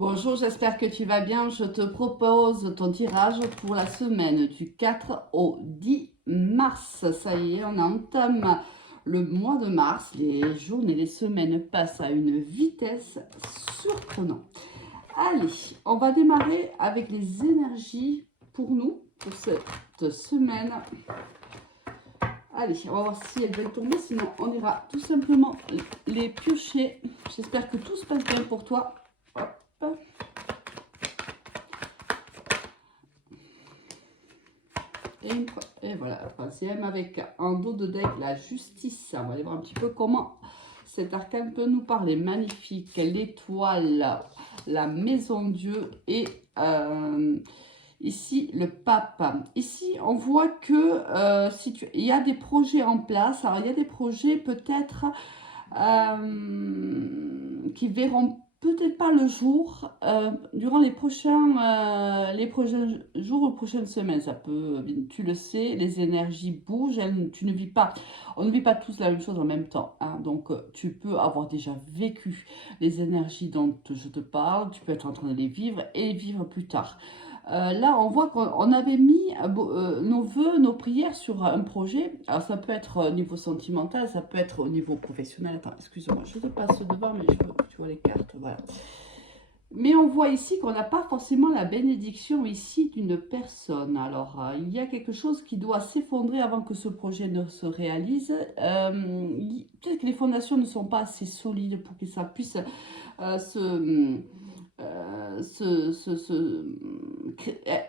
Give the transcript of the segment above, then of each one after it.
Bonjour, j'espère que tu vas bien. Je te propose ton tirage pour la semaine du 4 au 10 mars. Ça y est, on entame le mois de mars. Les journées et les semaines passent à une vitesse surprenante. Allez, on va démarrer avec les énergies pour nous, pour cette semaine. Allez, on va voir si elles veulent tomber, sinon on ira tout simplement les piocher. J'espère que tout se passe bien pour toi. Hop. Et voilà, la troisième avec en dos de deck la justice. On va aller voir un petit peu comment cet arcane peut nous parler. Magnifique, l'étoile, la maison Dieu et ici le pape. Ici, on voit que il y a des projets en place. Alors, il y a des projets peut-être qui verront peut-être pas le jour durant les prochains jours ou prochaines semaines. Ça peut, tu le sais, les énergies bougent. Tu ne vis pas, on ne vit pas tous la même chose en même temps. Hein. Donc, tu peux avoir déjà vécu les énergies dont je te parle. Tu peux être en train de les vivre et les vivre plus tard. Là, on voit qu'on avait mis nos vœux, nos prières sur un projet. Alors, ça peut être au niveau sentimental, ça peut être au niveau professionnel. Attends, excuse-moi, je te passe devant, mais je veux que tu vois les cartes. Voilà. Mais on voit ici qu'on n'a pas forcément la bénédiction ici d'une personne. Alors, il y a quelque chose qui doit s'effondrer avant que ce projet ne se réalise. Peut-être que les fondations ne sont pas assez solides pour que ça puisse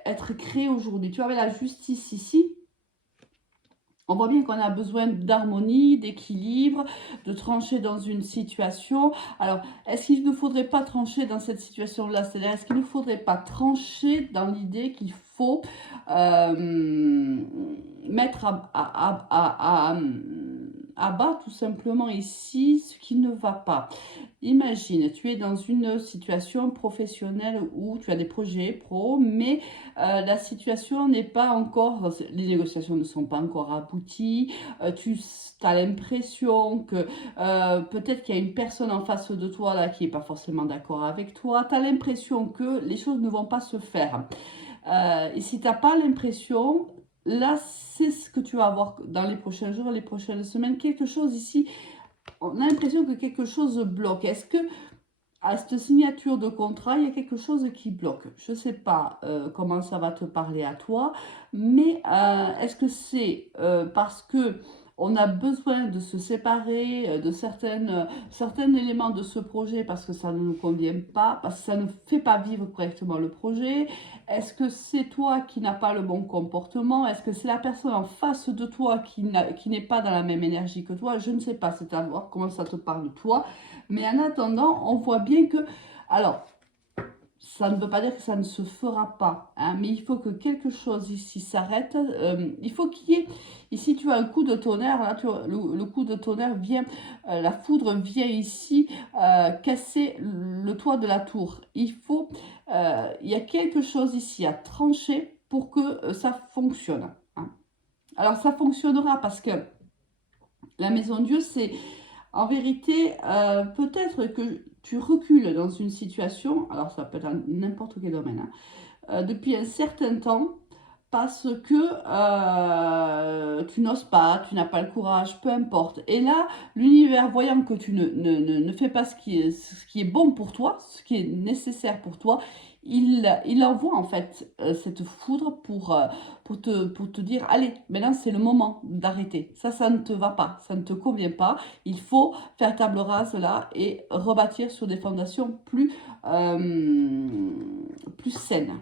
être créé aujourd'hui. Tu vois, avec la justice ici, on voit bien qu'on a besoin d'harmonie, d'équilibre, de trancher dans une situation. Alors, est-ce qu'il ne faudrait pas trancher dans cette situation-là? C'est-à-dire, est-ce qu'il ne faudrait pas trancher dans l'idée qu'il faut mettre à bas tout simplement ici ce qui ne va pas? Imagine, tu es dans une situation professionnelle où tu as des projets pro, mais la situation n'est pas encore, les négociations ne sont pas encore abouties. Tu as l'impression que peut-être qu'il y a une personne en face de toi là qui n'est pas forcément d'accord avec toi. Tu as l'impression que les choses ne vont pas se faire. Et si tu n'as pas l'impression, là, c'est ce que tu vas avoir dans les prochains jours, les prochaines semaines. Quelque chose ici, on a l'impression que quelque chose bloque. Est-ce que à cette signature de contrat, il y a quelque chose qui bloque? Je ne sais pas comment ça va te parler à toi, mais est-ce que c'est parce que on a besoin de se séparer de certains éléments de ce projet parce que ça ne nous convient pas, parce que ça ne fait pas vivre correctement le projet? Est-ce que c'est toi qui n'as pas le bon comportement? Est-ce que c'est la personne en face de toi qui n'est pas dans la même énergie que toi? Je ne sais pas, c'est à voir comment ça te parle toi. Mais en attendant, on voit bien que... Alors, ça ne veut pas dire que ça ne se fera pas, hein, mais il faut que quelque chose ici s'arrête. Il faut qu'il y ait... Ici, tu as un coup de tonnerre. Là, le coup de tonnerre vient... la foudre vient ici casser le toit de la tour. Il faut... il y a quelque chose ici à trancher pour que ça fonctionne. Hein. Alors, ça fonctionnera parce que la maison Dieu, c'est... En vérité, peut-être que tu recules dans une situation, alors ça peut être dans n'importe quel domaine, hein, depuis un certain temps, parce que tu n'oses pas, tu n'as pas le courage, peu importe. Et là, l'univers, voyant que tu ne fais pas ce qui est bon pour toi, ce qui est nécessaire pour toi, il envoie en fait cette foudre pour te dire, allez, maintenant c'est le moment d'arrêter. Ça ne te va pas, ça ne te convient pas. Il faut faire table rase là et rebâtir sur des fondations plus saines.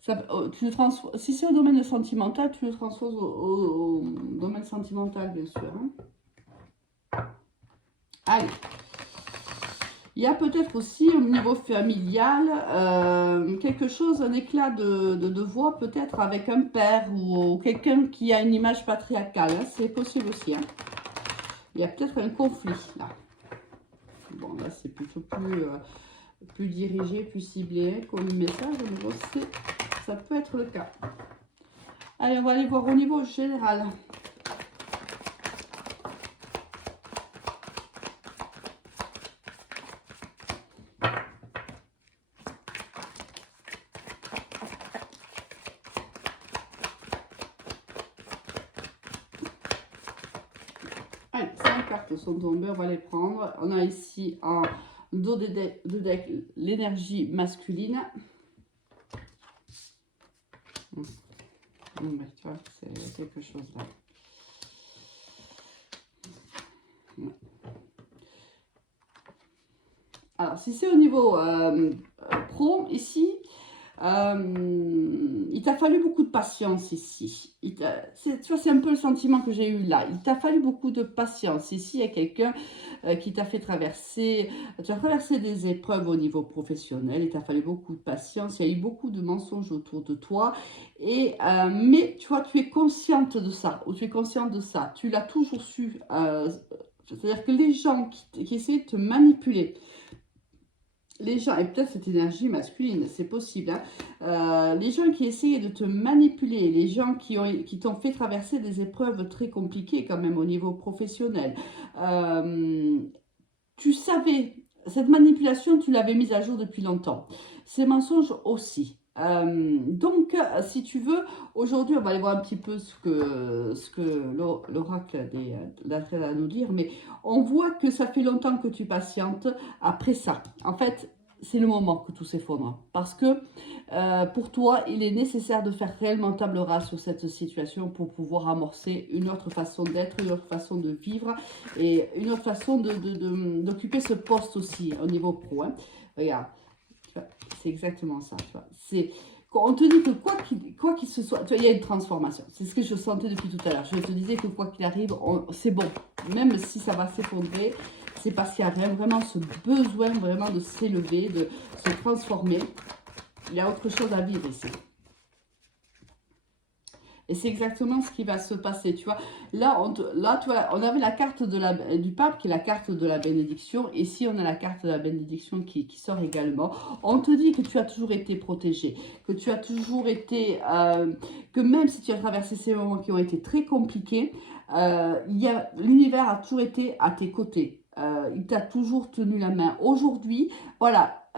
Ça, si c'est au domaine sentimental, tu le transposes au domaine sentimental, bien sûr. Hein. Allez. Il y a peut-être aussi au niveau familial quelque chose, un éclat de voix peut-être avec un père ou quelqu'un qui a une image patriarcale. Hein. C'est possible aussi. Hein. Il y a peut-être un conflit là. Bon, là c'est plutôt plus dirigé, plus ciblé comme message. Mais ça peut être le cas. Allez, on va aller voir au niveau général. cartes sont tombées, on va les prendre. On a ici en dos de deck l'énergie masculine. Tu vois, c'est quelque chose là. Alors, si c'est au niveau pro, ici, il t'a fallu beaucoup de patience ici. Tu vois, c'est un peu le sentiment que j'ai eu là. Il t'a fallu beaucoup de patience. Ici, il y a quelqu'un qui t'a fait traverser, tu as traversé des épreuves au niveau professionnel. Il t'a fallu beaucoup de patience. Il y a eu beaucoup de mensonges autour de toi. Et, mais, tu vois, tu es consciente de ça. Ou tu es consciente de ça. Tu l'as toujours su. C'est-à-dire que les gens qui essaient de te manipuler, les gens, et peut-être cette énergie masculine, c'est possible, hein, les gens qui essayaient de te manipuler, les gens qui t'ont fait traverser des épreuves très compliquées quand même au niveau professionnel, tu savais, cette manipulation, tu l'avais mise à jour depuis longtemps. Ces mensonges aussi. Donc, si tu veux, aujourd'hui, on va aller voir un petit peu ce que l'oracle d'Astrel a à nous dire, mais on voit que ça fait longtemps que tu patientes après ça. En fait, c'est le moment que tout s'effondre. Parce que pour toi, il est nécessaire de faire réellement table rase sur cette situation pour pouvoir amorcer une autre façon d'être, une autre façon de vivre et une autre façon d'occuper ce poste aussi au niveau pro. Hein. Regarde, c'est exactement ça. Tu vois. On te dit que quoi qu'il se soit, tu vois, il y a une transformation. C'est ce que je sentais depuis tout à l'heure. Je te disais que quoi qu'il arrive, c'est bon. Même si ça va s'effondrer, c'est parce qu'il y a vraiment ce besoin vraiment de s'élever, de se transformer. Il y a autre chose à vivre ici. Et c'est exactement ce qui va se passer, tu vois. Là, tu vois, on avait la carte du pape, qui est la carte de la bénédiction. Et ici, on a la carte de la bénédiction qui sort également. On te dit que tu as toujours été protégé, que tu as toujours été... que même si tu as traversé ces moments qui ont été très compliqués, l'univers a toujours été à tes côtés. Il t'a toujours tenu la main. Aujourd'hui, voilà,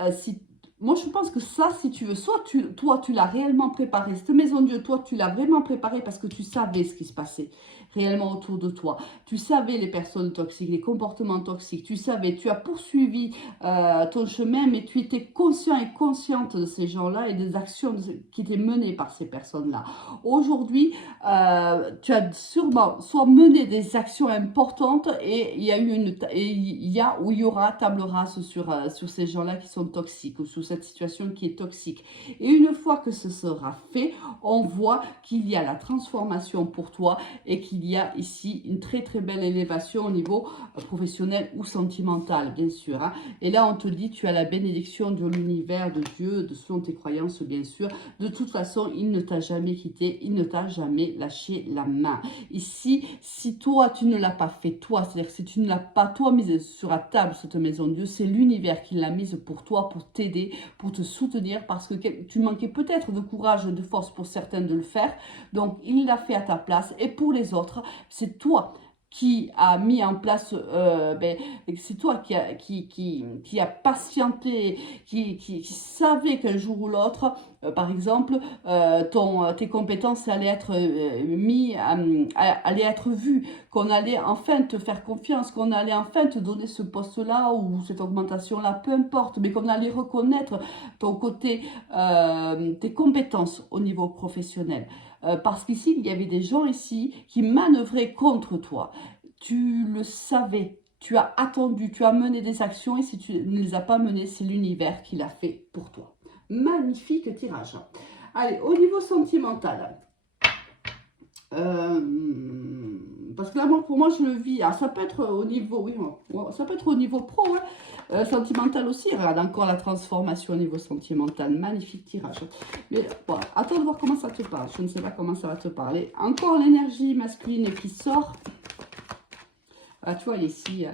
moi, je pense que ça, si tu veux, soit toi, tu l'as réellement préparé. Cette maison de Dieu, toi, tu l'as vraiment préparée parce que tu savais ce qui se passait réellement autour de toi. Tu savais les personnes toxiques, les comportements toxiques. Tu savais, tu as poursuivi ton chemin, mais tu étais conscient et consciente de ces gens-là et des actions qui étaient menées par ces personnes-là. Aujourd'hui, tu as sûrement soit mené des actions importantes et il y aura table rase sur ces gens-là qui sont toxiques ou sur cette situation qui est toxique. Et une fois que ce sera fait, on voit qu'il y a la transformation pour toi et qu'il y a ici une très très belle élévation au niveau professionnel ou sentimental, bien sûr. Hein. Et là, on te dit, tu as la bénédiction de l'univers, de Dieu, selon tes croyances, bien sûr. De toute façon, il ne t'a jamais quitté, il ne t'a jamais lâché la main. Ici, si toi, tu ne l'as pas fait, toi, c'est-à-dire que si tu ne l'as pas, toi, mise sur la table, cette maison de Dieu, c'est l'univers qui l'a mise pour toi, pour t'aider, pour te soutenir, parce que tu manquais peut-être de courage, de force pour certains de le faire. Donc, il l'a fait à ta place. Et pour les autres, c'est toi qui a mis en place, c'est toi qui a patienté, qui savait qu'un jour ou l'autre, par exemple, tes compétences allaient être allaient être vues, qu'on allait enfin te faire confiance, qu'on allait enfin te donner ce poste-là ou cette augmentation-là, peu importe, mais qu'on allait reconnaître ton côté, tes compétences au niveau professionnel. Parce qu'ici, il y avait des gens ici qui manœuvraient contre toi. Tu le savais, tu as attendu, tu as mené des actions et si tu ne les as pas menées, c'est l'univers qui l'a fait pour toi. Magnifique tirage. Allez, au niveau sentimental. Parce que l'amour, pour moi, je le vis. Alors, ça peut être au niveau, oui, ça peut être au niveau pro, hein, sentimental aussi. Regarde, encore la transformation au niveau sentimental. Magnifique tirage. Mais bon, attends de voir comment ça te parle. Je ne sais pas comment ça va te parler. Encore l'énergie masculine qui sort. Ah, tu vois, ici,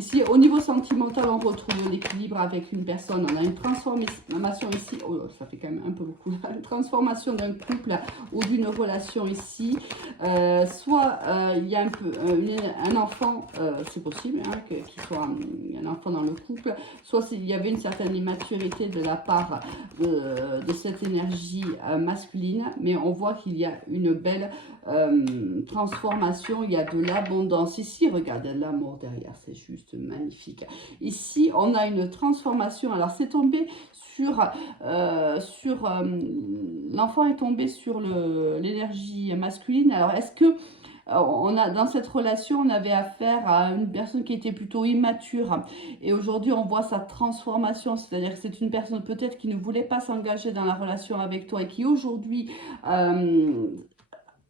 Ici, au niveau sentimental, on retrouve l'équilibre avec une personne. On a une transformation ici. Oh, ça fait quand même un peu beaucoup. Une transformation d'un couple ou d'une relation ici. Soit il y a un enfant, c'est possible hein, qu'il soit un enfant dans le couple. Soit il y avait une certaine immaturité de la part de cette énergie masculine. Mais on voit qu'il y a une belle transformation. Il y a de l'abondance. Ici, regardez l'amour derrière. C'est juste magnifique. Ici, on a une transformation. Alors, c'est tombé l'enfant est tombé sur l'énergie masculine. Alors, est-ce que dans cette relation, on avait affaire à une personne qui était plutôt immature et aujourd'hui, on voit sa transformation, c'est-à-dire que c'est une personne peut-être qui ne voulait pas s'engager dans la relation avec toi et qui aujourd'hui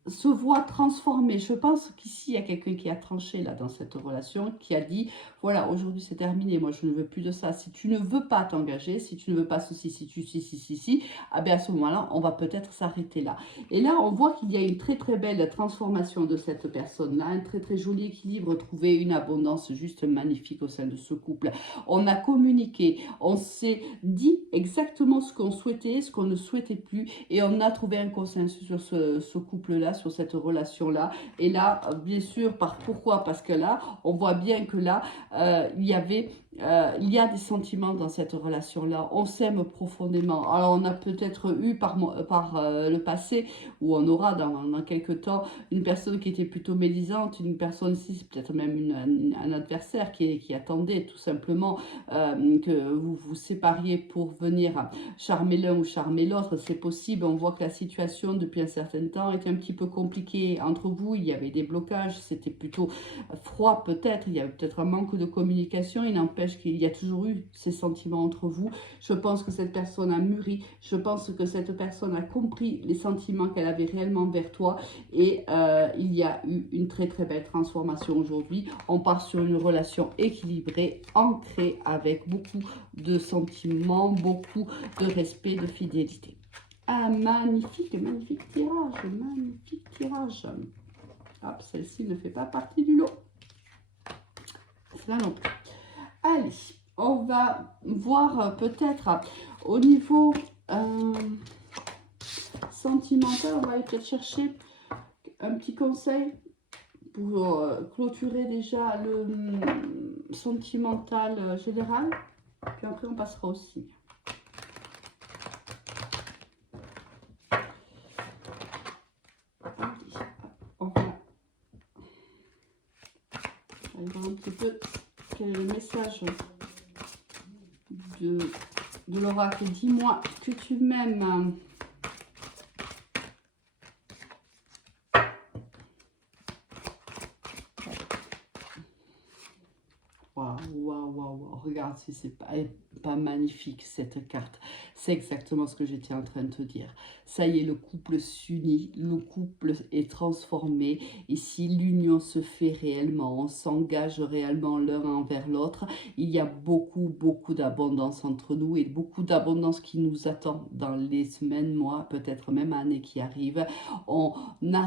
se voit transformée. Je pense qu'ici, il y a quelqu'un qui a tranché là dans cette relation, qui a dit, voilà, aujourd'hui c'est terminé, moi je ne veux plus de ça. Si tu ne veux pas t'engager, si tu ne veux pas ceci, si, ah ben à ce moment-là, on va peut-être s'arrêter là. Et là, on voit qu'il y a une très très belle transformation de cette personne-là, un très très joli équilibre trouvé, une abondance juste magnifique au sein de ce couple. On a communiqué, on s'est dit exactement ce qu'on souhaitait, ce qu'on ne souhaitait plus, et on a trouvé un consensus sur ce couple-là, sur cette relation-là. Et là, bien sûr, pourquoi? Parce que là, on voit bien que là, il y a des sentiments dans cette relation-là. On s'aime profondément. Alors, on a peut-être eu par le passé, ou on aura dans quelques temps, une personne qui était plutôt médisante, une personne ici, c'est peut-être même un adversaire qui attendait tout simplement que vous vous sépariez pour venir charmer l'un ou charmer l'autre. C'est possible. On voit que la situation, depuis un certain temps, était un petit peu compliquée entre vous. Il y avait des blocages. C'était plutôt froid peut-être. Il y avait peut-être un manque de communication. Il n'empêche qu'il y a toujours eu ces sentiments entre vous. Je pense que cette personne a mûri. Je pense que cette personne a compris les sentiments qu'elle avait réellement vers toi. Et il y a eu une très très belle transformation aujourd'hui. On part sur une relation équilibrée, ancrée, avec beaucoup de sentiments, beaucoup de respect, de fidélité. Ah, magnifique, magnifique tirage, magnifique tirage. Hop, celle-ci ne fait pas partie du lot. Cela non plus. Allez, on va voir peut-être au niveau sentimental, on va aller peut-être chercher un petit conseil pour clôturer déjà le sentimental général. Puis après, on passera au signe. On va voir un petit peu quel est le message de l'oracle. Dis-moi que tu m'aimes. Waouh, regarde si c'est pas magnifique cette carte. C'est exactement ce que j'étais en train de te dire. Ça y est, le couple s'unit, le couple est transformé. Ici, l'union se fait réellement, on s'engage réellement l'un envers l'autre. Il y a beaucoup d'abondance entre nous et beaucoup d'abondance qui nous attend dans les semaines, mois, peut-être même années qui arrivent. On a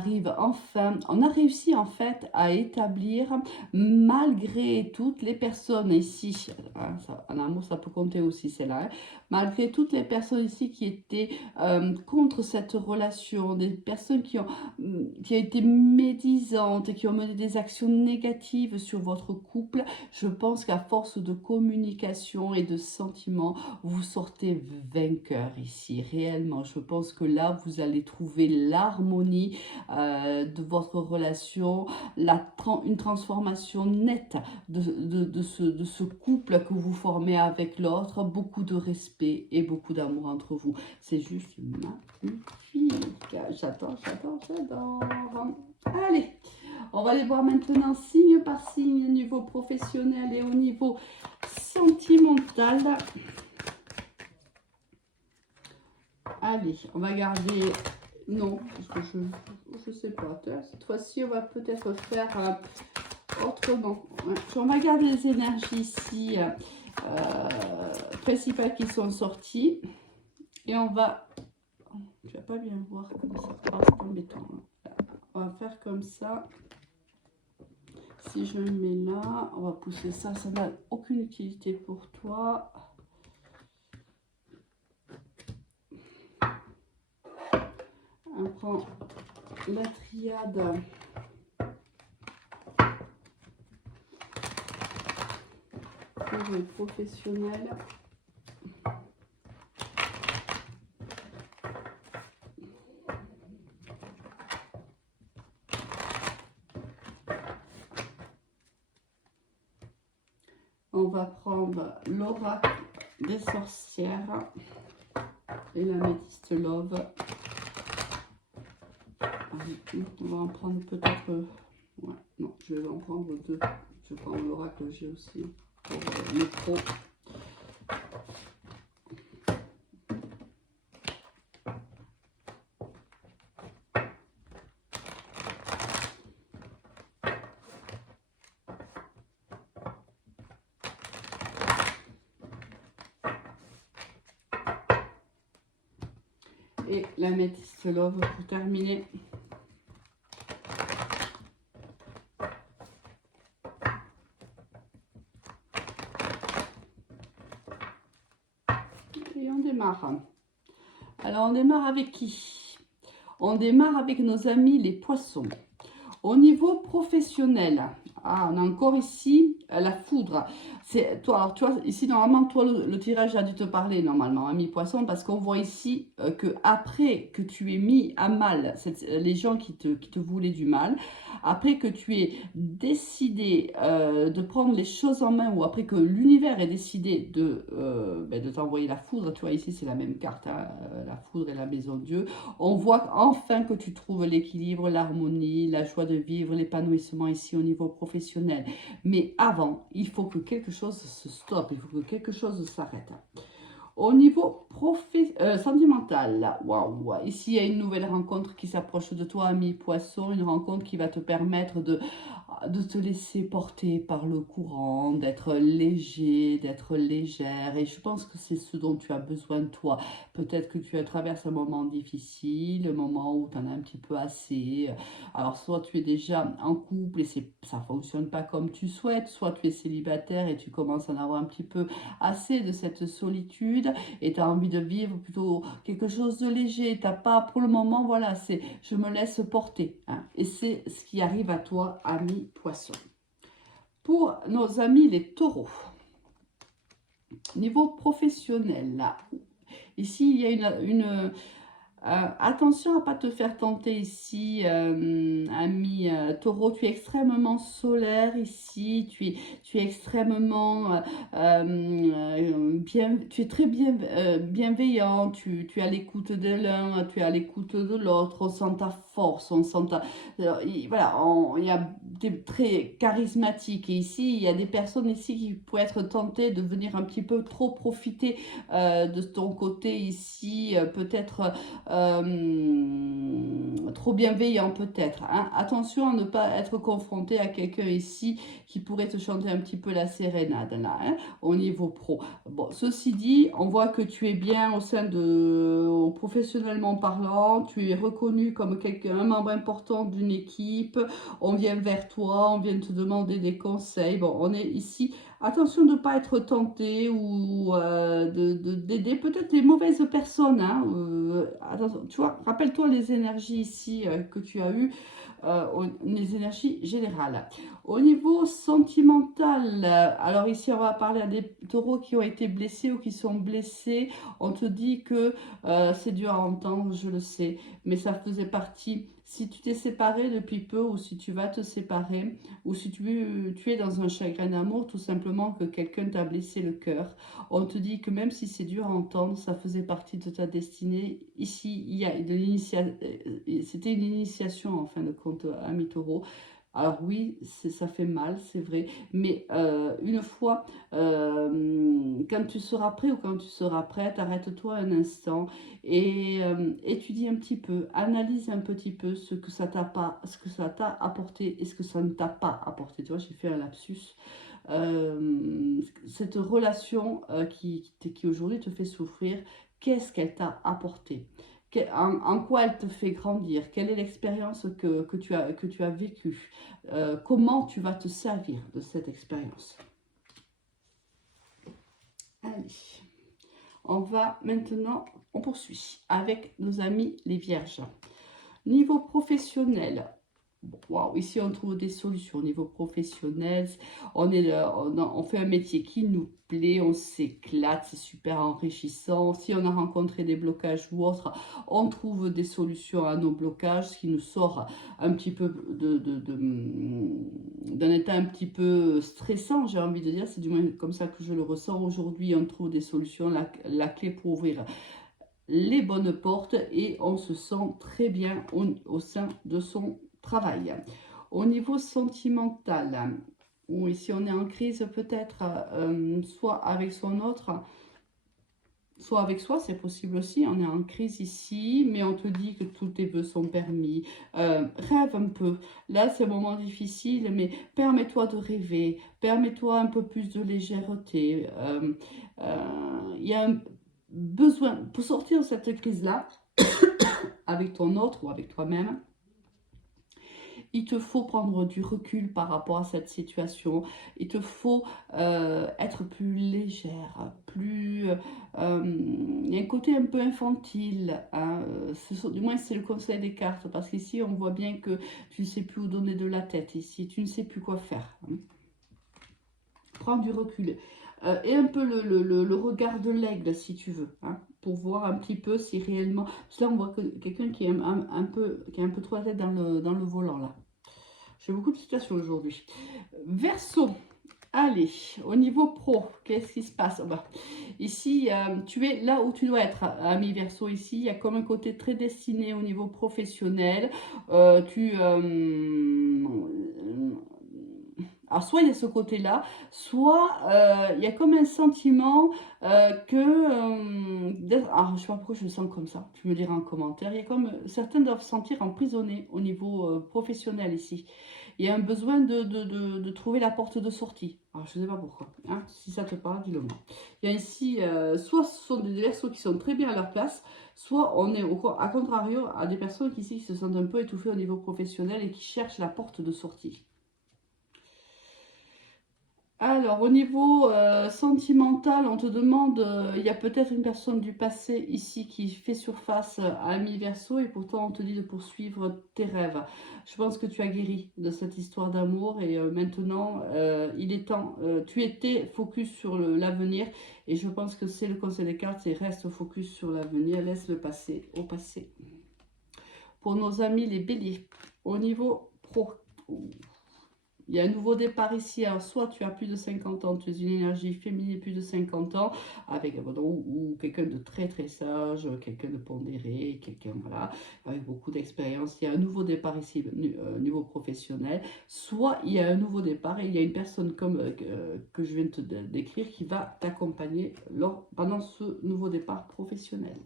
réussi en fait à établir, malgré toutes les personnes ici, hein, en amour ça peut compter aussi celle-là, hein, malgré toutes les personnes ici qui étaient contre cette relation, des personnes qui ont été médisantes, qui ont mené des actions négatives sur votre couple, je pense qu'à force de communication et de sentiments, vous sortez vainqueur ici, réellement. Je pense que là, vous allez trouver l'harmonie de votre relation, une transformation nette de ce couple que vous formez avec l'autre, beaucoup de respect et beaucoup d'amour entre vous. C'est juste magnifique. J'adore. Allez, on va aller voir maintenant signe par signe au niveau professionnel et au niveau sentimental. Allez, on va garder... Non, parce que je sais pas. Cette fois-ci, on va peut-être faire autrement. On va garder les énergies ici principales qui sont sorties. Et on va... Tu vas pas bien voir comme ça. Oh, c'est embêtant. On va faire comme ça. Si je le mets là, on va pousser ça, ça n'a aucune utilité pour toi. On prend la triade pour les professionnels. On va prendre l'oracle des sorcières et l'améthyste love. On va en prendre peut-être... ouais, non, je vais en prendre deux. Je prends l'oracle G aussi pour le pro. Et l'améthyste love pour terminer. Et on démarre. Alors on démarre avec qui? On démarre avec nos amis les poissons. Au niveau professionnel, ah, on a encore ici la foudre. C'est toi, alors tu vois, ici normalement, toi, le tirage a dû te parler normalement, ami poisson, parce qu'on voit ici que après que tu aies mis à mal les gens qui te voulaient du mal, après que tu aies décidé de prendre les choses en main, ou après que l'univers ait décidé de t'envoyer la foudre, tu vois, ici c'est la même carte, hein, la foudre et la maison de Dieu, on voit enfin que tu trouves l'équilibre, l'harmonie, la joie de vivre, l'épanouissement ici au niveau professionnel. Mais avant, il faut que quelque chose se stoppe, il faut que quelque chose s'arrête. Au niveau sentimental, waouh, ici il y a une nouvelle rencontre qui s'approche de toi, ami poisson, une rencontre qui va te permettre de te laisser porter par le courant, d'être léger, d'être légère. Et je pense que c'est ce dont tu as besoin de toi. Peut-être que tu traverses un moment difficile, un moment où tu en as un petit peu assez. Alors soit tu es déjà en couple et ça ne fonctionne pas comme tu souhaites, soit tu es célibataire et tu commences à en avoir un petit peu assez de cette solitude et tu as envie de vivre plutôt quelque chose de léger. T'as pas, pour le moment, voilà, c'est je me laisse porter. Hein, et c'est ce qui arrive à toi, ami poisson. Pour nos amis les taureaux, niveau professionnel, là, ici il y a attention à ne pas te faire tenter ici, ami taureau, tu es extrêmement solaire ici, tu es extrêmement tu es très bienveillant, tu es à l'écoute de l'un, tu es à l'écoute de l'autre, on sent ta force, on sent ta... voilà, il y a des très charismatiques et ici, il y a des personnes ici qui pourraient être tentées de venir un petit peu trop profiter de ton côté ici, peut-être trop bienveillant peut-être. Hein. Attention à ne pas être confronté à quelqu'un ici qui pourrait te chanter un petit peu la sérénade là, hein, au niveau pro. Bon, ceci dit, on voit que tu es bien au sein de, professionnellement parlant, tu es reconnu comme quelqu'un, un membre important d'une équipe, on vient vers toi, on vient te demander des conseils. Bon, on est ici. Attention de ne pas être tenté ou d'aider peut-être les mauvaises personnes. Hein, attention, tu vois, rappelle-toi les énergies ici que tu as eues, les énergies générales. Au niveau sentimental, alors ici on va parler à des taureaux qui ont été blessés ou qui sont blessés. On te dit que c'est dur à entendre, je le sais, mais ça faisait partie. Si tu t'es séparé depuis peu ou si tu vas te séparer ou si tu es dans un chagrin d'amour, tout simplement que quelqu'un t'a blessé le cœur, on te dit que même si c'est dur à entendre, ça faisait partie de ta destinée. Ici, il y a c'était une initiation en fin de compte, ami taureau. Alors oui, ça fait mal, c'est vrai, mais une fois, quand tu seras prêt ou quand tu seras prête, arrête-toi un instant et étudie un petit peu, analyse un petit peu ce que ça t'a apporté et ce que ça ne t'a pas apporté. Tu vois, j'ai fait un lapsus. Cette relation qui aujourd'hui te fait souffrir, qu'est-ce qu'elle t'a apporté? en quoi elle te fait grandir, quelle est l'expérience que tu as vécue, comment tu vas te servir de cette expérience. Allez, on va maintenant, on poursuit avec nos amis les vierges. Niveau professionnel, waouh, ici on trouve des solutions au niveau professionnel, on fait un métier qui nous plaît, on s'éclate, c'est super enrichissant. Si on a rencontré des blocages ou autres, on trouve des solutions à nos blocages, ce qui nous sort un petit peu d'un état un petit peu stressant, j'ai envie de dire, c'est du moins comme ça que je le ressens aujourd'hui. On trouve des solutions, la clé pour ouvrir les bonnes portes et on se sent très bien au sein de son travail. Au niveau sentimental, ou ici on est en crise peut-être, soit avec son autre, soit avec soi, c'est possible aussi. On est en crise ici, mais on te dit que tous tes vœux sont permis. Rêve un peu. Là, c'est un moment difficile, mais permets-toi de rêver. Permets-toi un peu plus de légèreté. Il y a un besoin, pour sortir de cette crise-là, avec ton autre ou avec toi-même, il te faut prendre du recul par rapport à cette situation. Il te faut être plus légère, plus... il y a un côté un peu infantile. Hein. Du moins, c'est le conseil des cartes. Parce qu'ici, on voit bien que tu ne sais plus où donner de la tête. Ici, tu ne sais plus quoi faire. Hein. Prends du recul. Et un peu le regard de l'aigle, si tu veux. Hein, pour voir un petit peu si réellement... Parce que là, on voit que quelqu'un qui est qui a un peu trop la tête dans le volant, là. J'ai beaucoup de situations aujourd'hui. Verseau, allez, au niveau pro, qu'est-ce qui se passe? Ici, tu es là où tu dois être, ami Verseau. Ici, il y a comme un côté très destiné au niveau professionnel. Alors, soit il y a ce côté-là, soit il y a comme un sentiment je ne sais pas pourquoi je me sens comme ça, tu me diras en commentaire. Il y a comme certains doivent se sentir emprisonnés au niveau professionnel ici. Il y a un besoin de trouver la porte de sortie. Alors, je ne sais pas pourquoi. Hein. Si ça te parle, dis-le moi. Il y a ici, soit ce sont des versos qui sont très bien à leur place, soit on est à contrario à des personnes qui ici se sentent un peu étouffées au niveau professionnel et qui cherchent la porte de sortie. Alors, au niveau sentimental, on te demande, il y a peut-être une personne du passé ici qui fait surface à mi-verso et pourtant on te dit de poursuivre tes rêves. Je pense que tu as guéri de cette histoire d'amour et maintenant, il est temps. Tu étais focus sur l'avenir et je pense que c'est le conseil des cartes, c'est reste focus sur l'avenir, laisse le passé au passé. Pour nos amis les béliers, au niveau pro... Il y a un nouveau départ ici. Alors, soit tu as plus de 50 ans, tu es une énergie féminine plus de 50 ans, avec ou quelqu'un de très très sage, quelqu'un de pondéré, quelqu'un voilà, avec beaucoup d'expérience. Il y a un nouveau départ ici au niveau professionnel. Soit il y a un nouveau départ et il y a une personne comme que je viens de te décrire qui va t'accompagner pendant ce nouveau départ professionnel.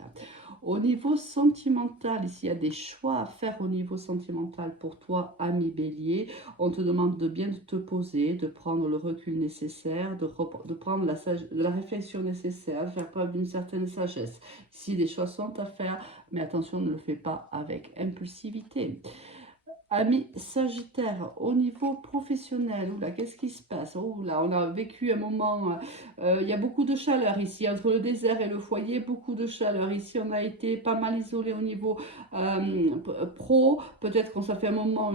Au niveau sentimental, ici il y a des choix à faire au niveau sentimental pour toi, ami bélier. On te demande de bien te poser, de prendre le recul nécessaire, de prendre la réflexion nécessaire, de faire preuve d'une certaine sagesse. Si des choix sont à faire, mais attention, ne le fais pas avec impulsivité. Ami Sagittaire, au niveau professionnel, oula, qu'est-ce qui se passe? Oula, on a vécu un moment, il y a beaucoup de chaleur ici, entre le désert et le foyer, beaucoup de chaleur. Ici, on a été pas mal isolé au niveau pro. Peut-être qu'on ça fait un moment,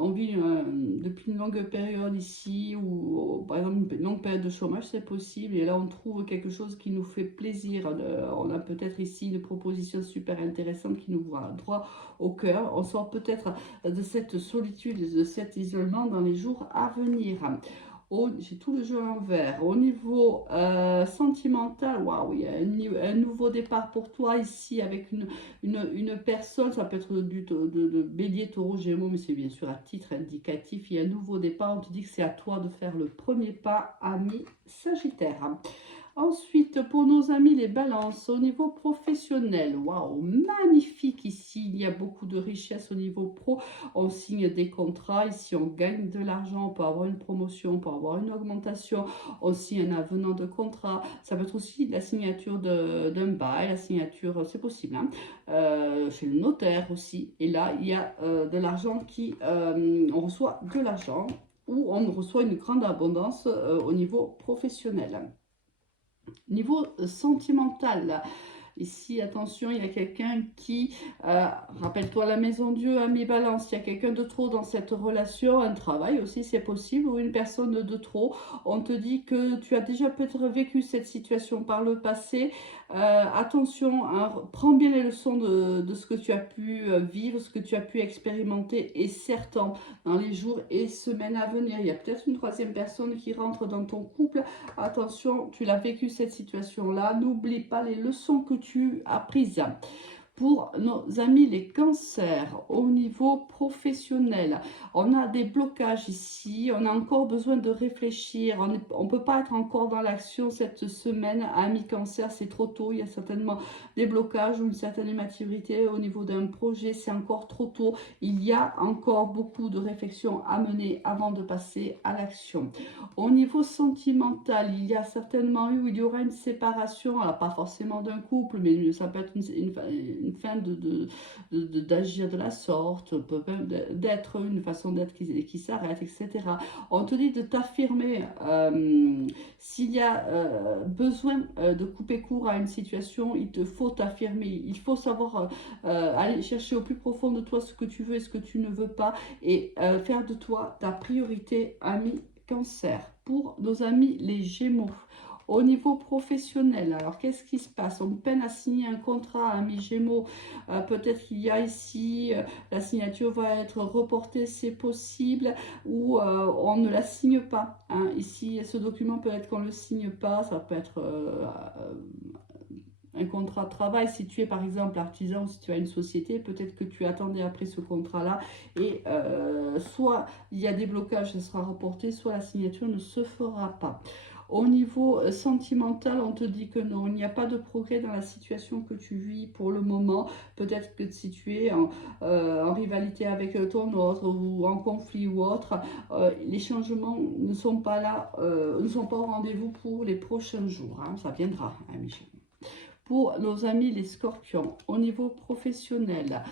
on vit depuis une longue période ici, ou par exemple une longue période de chômage, c'est possible. Et là, on trouve quelque chose qui nous fait plaisir. On a peut-être ici une proposition super intéressante qui nous voit droit au cœur. On sort peut-être de cette solitude, de cet isolement dans les jours à venir. J'ai tout le jeu en vert. Au niveau sentimental, waouh, il y a un nouveau départ pour toi ici avec une personne, ça peut être de bélier, taureau, gémeaux, mais c'est bien sûr à titre indicatif. Il y a un nouveau départ, on te dit que c'est à toi de faire le premier pas, ami Sagittaire. Ensuite, pour nos amis les balances, au niveau professionnel, waouh, magnifique ici, il y a beaucoup de richesse au niveau pro. On signe des contrats, ici on gagne de l'argent, on peut avoir une promotion, on peut avoir une augmentation, on signe un avenant de contrat. Ça peut être aussi la signature d'un bail, la signature, c'est possible, hein, chez le notaire aussi. Et là, il y a de l'argent on reçoit de l'argent ou on reçoit une grande abondance au niveau professionnel. Niveau sentimental, ici, attention, il y a quelqu'un qui, rappelle-toi la maison Dieu, ami balance, il y a quelqu'un de trop dans cette relation, un travail aussi, c'est possible, ou une personne de trop. On te dit que tu as déjà peut-être vécu cette situation par le passé. Attention, hein, prends bien les leçons de ce que tu as pu vivre, ce que tu as pu expérimenter, et certain, dans les jours et semaines à venir, il y a peut-être une troisième personne qui rentre dans ton couple. Attention, tu l'as vécu cette situation-là, n'oublie pas les leçons que tu as prises. Pour nos amis les cancers, au niveau professionnel, on a des blocages ici, on a encore besoin de réfléchir, on ne peut pas être encore dans l'action cette semaine. Amis cancer, c'est trop tôt, il y a certainement des blocages ou une certaine immaturité au niveau d'un projet, c'est encore trop tôt. Il y a encore beaucoup de réflexions à mener avant de passer à l'action. Au niveau sentimental, il y a certainement eu, il y aura une séparation, alors pas forcément d'un couple, mais ça peut être une fin d'agir de la sorte, peut même d'être une façon d'être qui s'arrête, etc. On te dit de t'affirmer s'il y a besoin de couper court à une situation, il te faut t'affirmer, il faut savoir aller chercher au plus profond de toi ce que tu veux et ce que tu ne veux pas et faire de toi ta priorité, ami Cancer. Pour nos amis les Gémeaux, au niveau professionnel, alors qu'est-ce qui se passe? On peine à signer un contrat, ami Gémeaux. Peut-être qu'il y a ici, la signature va être reportée, c'est possible, ou on ne la signe pas, hein. Ici, ce document peut être qu'on ne le signe pas, ça peut être un contrat de travail. Si tu es par exemple artisan ou si tu as une société, peut-être que tu attendais après ce contrat-là et soit il y a des blocages, ça sera reporté, soit la signature ne se fera pas. Au niveau sentimental, on te dit que non, il n'y a pas de progrès dans la situation que tu vis pour le moment. Peut-être que si tu es en rivalité avec ton autre ou en conflit ou autre, les changements ne sont pas là, ne sont pas au rendez-vous pour les prochains jours, hein. Ça viendra, hein, Michel. Pour nos amis les scorpions, au niveau professionnel,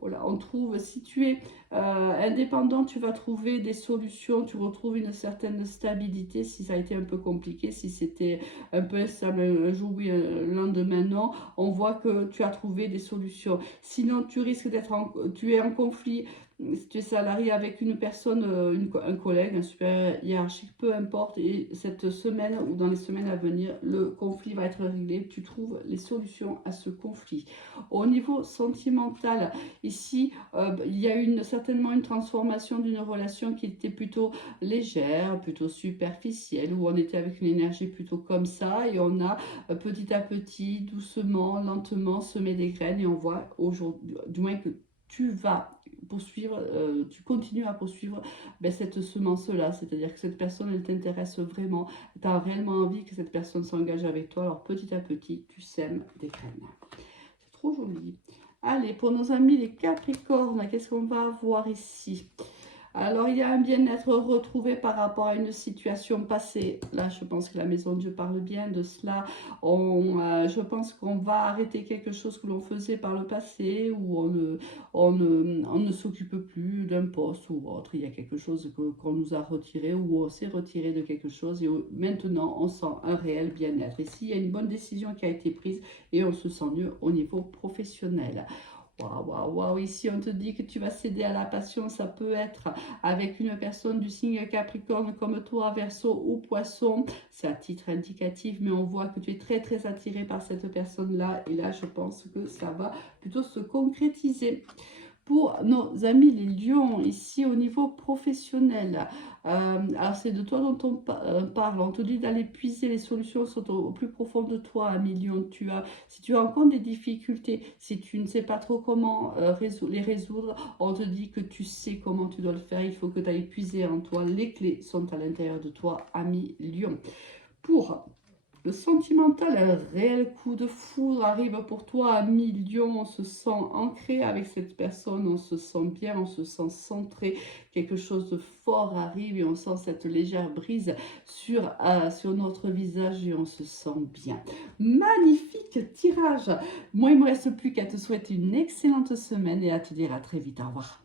voilà, on trouve, si tu es indépendant, tu vas trouver des solutions, tu retrouves une certaine stabilité si ça a été un peu compliqué, si c'était un peu instable un jour oui, un lendemain non, on voit que tu as trouvé des solutions. Sinon, tu risques tu es en conflit, si tu es salarié avec une personne, un collègue, un supérieur hiérarchique, peu importe, et cette semaine ou dans les semaines à venir, le conflit va être réglé, tu trouves les solutions à ce conflit. Au niveau sentimental, ici, il y a certainement une transformation d'une relation qui était plutôt légère, plutôt superficielle, où on était avec une énergie plutôt comme ça, et on a petit à petit, doucement, lentement semé des graines, et on voit aujourd'hui, du moins que tu vas poursuivre, tu continues à poursuivre cette semence-là, c'est-à-dire que cette personne, elle t'intéresse vraiment, tu as réellement envie que cette personne s'engage avec toi, alors petit à petit, tu sèmes des graines. C'est trop joli. Allez, pour nos amis les Capricornes, qu'est-ce qu'on va avoir ici? Alors, il y a un bien-être retrouvé par rapport à une situation passée. Là, je pense que la Maison de Dieu parle bien de cela. Je pense qu'on va arrêter quelque chose que l'on faisait par le passé, où on ne s'occupe plus d'un poste ou autre. Il y a quelque chose qu'on nous a retiré, ou on s'est retiré de quelque chose, et maintenant, on sent un réel bien-être. Ici, il y a une bonne décision qui a été prise, et on se sent mieux au niveau professionnel. Waouh, waouh, waouh, ici on te dit que tu vas céder à la passion, ça peut être avec une personne du signe Capricorne comme toi, Verseau ou Poisson, c'est à titre indicatif, mais on voit que tu es très très attiré par cette personne-là, et là je pense que ça va plutôt se concrétiser. Pour nos amis les lions, ici au niveau professionnel, alors c'est de toi dont on parle, on te dit d'aller puiser, les solutions sont au plus profond de toi, ami lion. Si tu as encore des difficultés, si tu ne sais pas trop comment les résoudre, on te dit que tu sais comment tu dois le faire, il faut que tu ailles puiser en toi, les clés sont à l'intérieur de toi, ami lion. Pour Le sentimental, un réel coup de foudre arrive pour toi à millions. On se sent ancré avec cette personne, on se sent bien, on se sent centré. Quelque chose de fort arrive et on sent cette légère brise sur notre visage et on se sent bien. Magnifique tirage. Moi, il ne me reste plus qu'à te souhaiter une excellente semaine et à te dire à très vite. Au revoir.